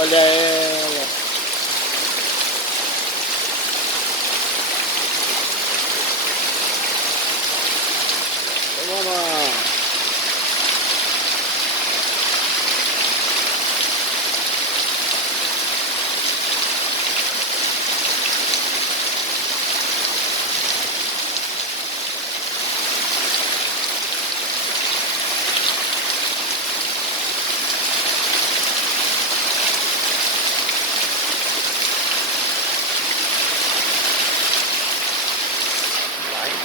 Olha ela. Vamos.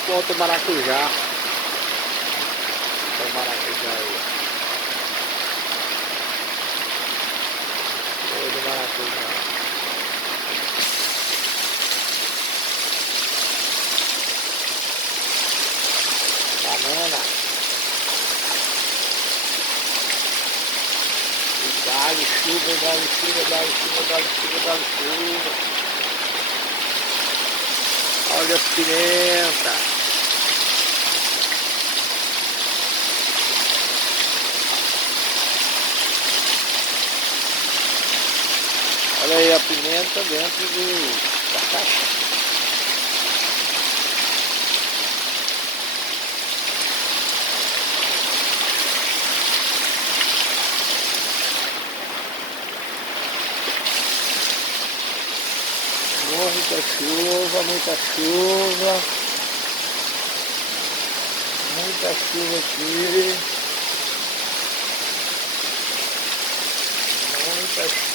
Encontra o maracujá. Olha o maracujá aí. Olha o maracujá. Banana. E dá-lhe chuva, dá-lhe chuva, dá-lhe chuva, dá-lhe chuva, dá-lhe chuva. Olha as pimentas. Olha aí a pimenta dentro da caixa. Muita chuva, muita chuva. Muita chuva aqui. Muita chuva.